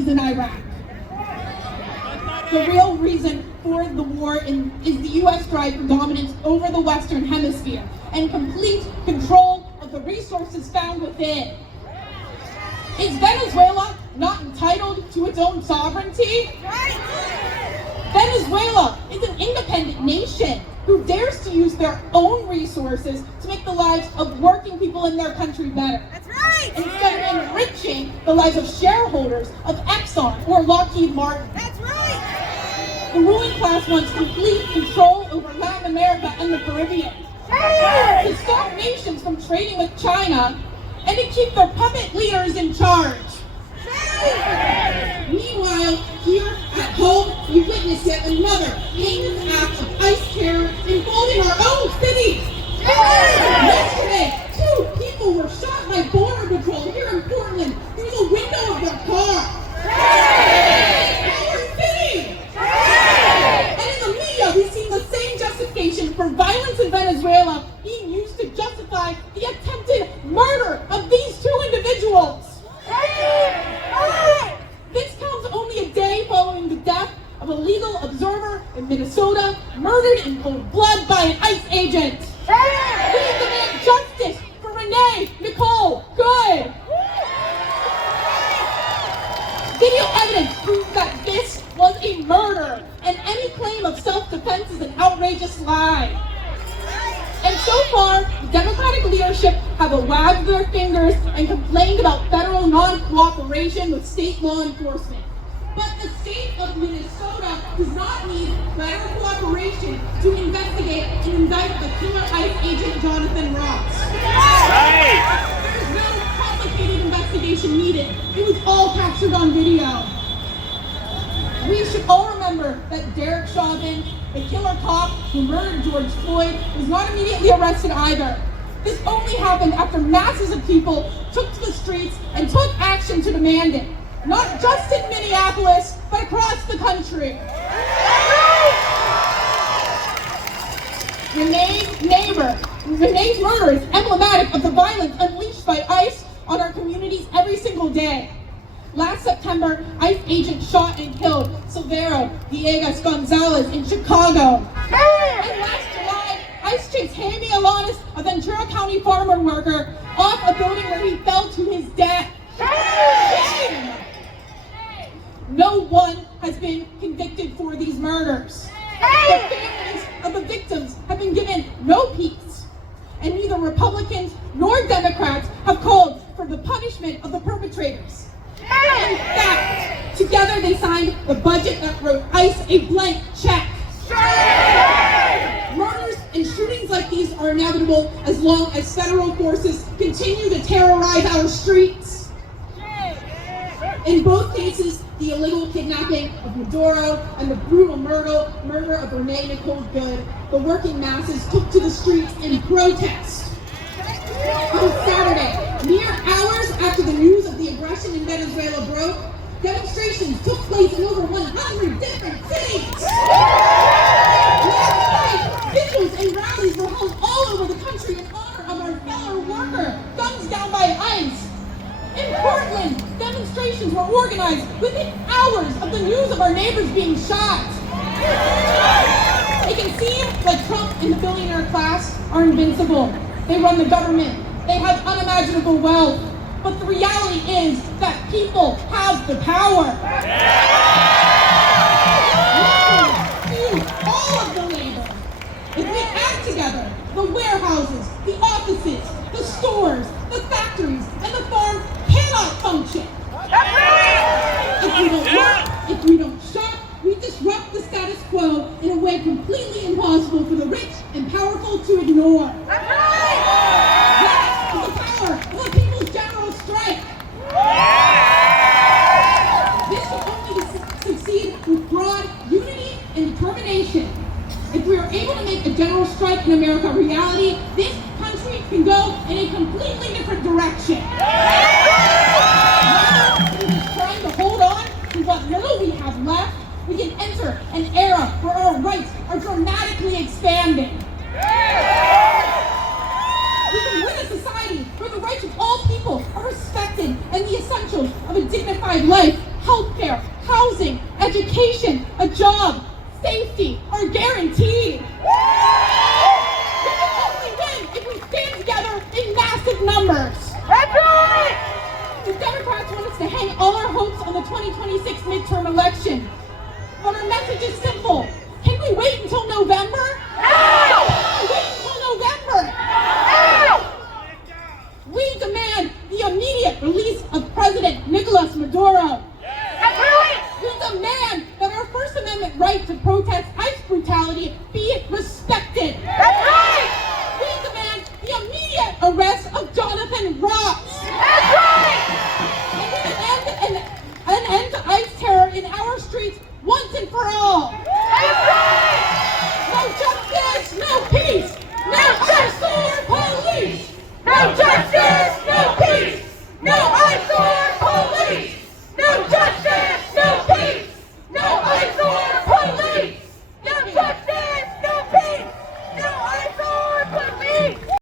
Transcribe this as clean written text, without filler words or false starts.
crises in Iraq. The real reason for the war is the U.S. drive for dominance over the Western Hemisphere and complete control of the resources found within. Is Venezuela not entitled to its own sovereignty? Venezuela is an independent nation who dares to use their own resources to make the lives of working people in their country better. That's right! Instead of enriching the lives of shareholders of Exxon or Lockheed Martin. That's right! The ruling class wants complete control over Latin America and the Caribbean. To stop nations from trading with China and to keep their puppet leaders in charge. Meanwhile, here at home, we witness yet another heinous act of ICE terror involving our own city. Yesterday, 2 people were shot by Border Patrol here in Portland through the window of their car. Our city! And in the media, we've seen the same justification for violence in Venezuela being used to justify the attempted murder of these 2 individuals. This comes only a day following the death of a legal observer in Minnesota, murdered in cold blood by an ICE agent. We demand justice for Renée Nicole Good. Video evidence proves that this was a murder, and any claim of self-defense is an outrageous lie. And so far, the Democratic leadership have wagged their fingers and complained about federal non-cooperation with state law enforcement. But the state of Minnesota does not need federal cooperation to investigate and indict the killer ICE agent Jonathan Ross. There's no complicated investigation needed. It was all captured on video. We should all remember that Derek Chauvin, the killer cop who murdered George Floyd, was not immediately arrested either. This only happened after masses of people took to the streets and took action to demand it. Not just in Minneapolis, but across the country. Renee's murder is emblematic of the violence unleashed by ICE on our communities every single day. Last September, ICE agents shot and killed Silvero Villegas Gonzalez in Chicago. And last July, ICE chased Jaime Alanis, a Ventura County farmer worker, off a building where he fell to his death. Shame! No one has been convicted for these murders. The families of the victims have been given no peace, and neither Republicans nor Democrats have called for the punishment of the perpetrators. In fact, together they signed the budget that wrote ICE a blank check. Murders and shootings like these are inevitable as long as federal forces continue to terrorize our streets. In both cases, the illegal kidnapping of Maduro and the brutal murder of Renée Nicole Good, the working masses took to the streets in protest. On Saturday, mere hours after the news of the aggression in Venezuela broke, demonstrations took place in over 100 different cities. Last night, vigils and rallies were held all over the country in honor of our fellow worker, guns down by ICE. In Portland, demonstrations were organized within hours of the news of our neighbors being shot. It can seem like Trump and the billionaire class are invincible. They run the government. They have unimaginable wealth. But the reality is that people have the power. We all of the labor. If we act together, the warehouses, the offices, the stores, the factories, and the farms cannot function. If we don't work, if we don't shop, we disrupt the status quo in a way completely impossible for the rich and powerful to ignore. That is the power of the People's General Strike. This will only succeed with broad unity and determination. If we are able to make a general strike in America a reality, this country can go in a completely different direction. Rather than just trying to hold on to what little we have left, we can enter an era where our rights are dramatically expanding. We can win a society where the rights of all people are respected and the essentials of a dignified life healthcare, housing, education, a job, safety are guaranteed. We can only win if we stand together in massive numbers. That's right! The Democrats want us to hang all our hopes on the 2026 midterm election. But our message is simple. Can we wait until November? No! Can we wait until November? No! We demand the immediate release of President Nicolas Maduro. That's right! We demand that our First Amendment right to protest ICE brutality be respected. That's right! We demand the immediate arrest of Jonathan Ross. That's right! And we demand an end to ICE terror in our streets once and for all.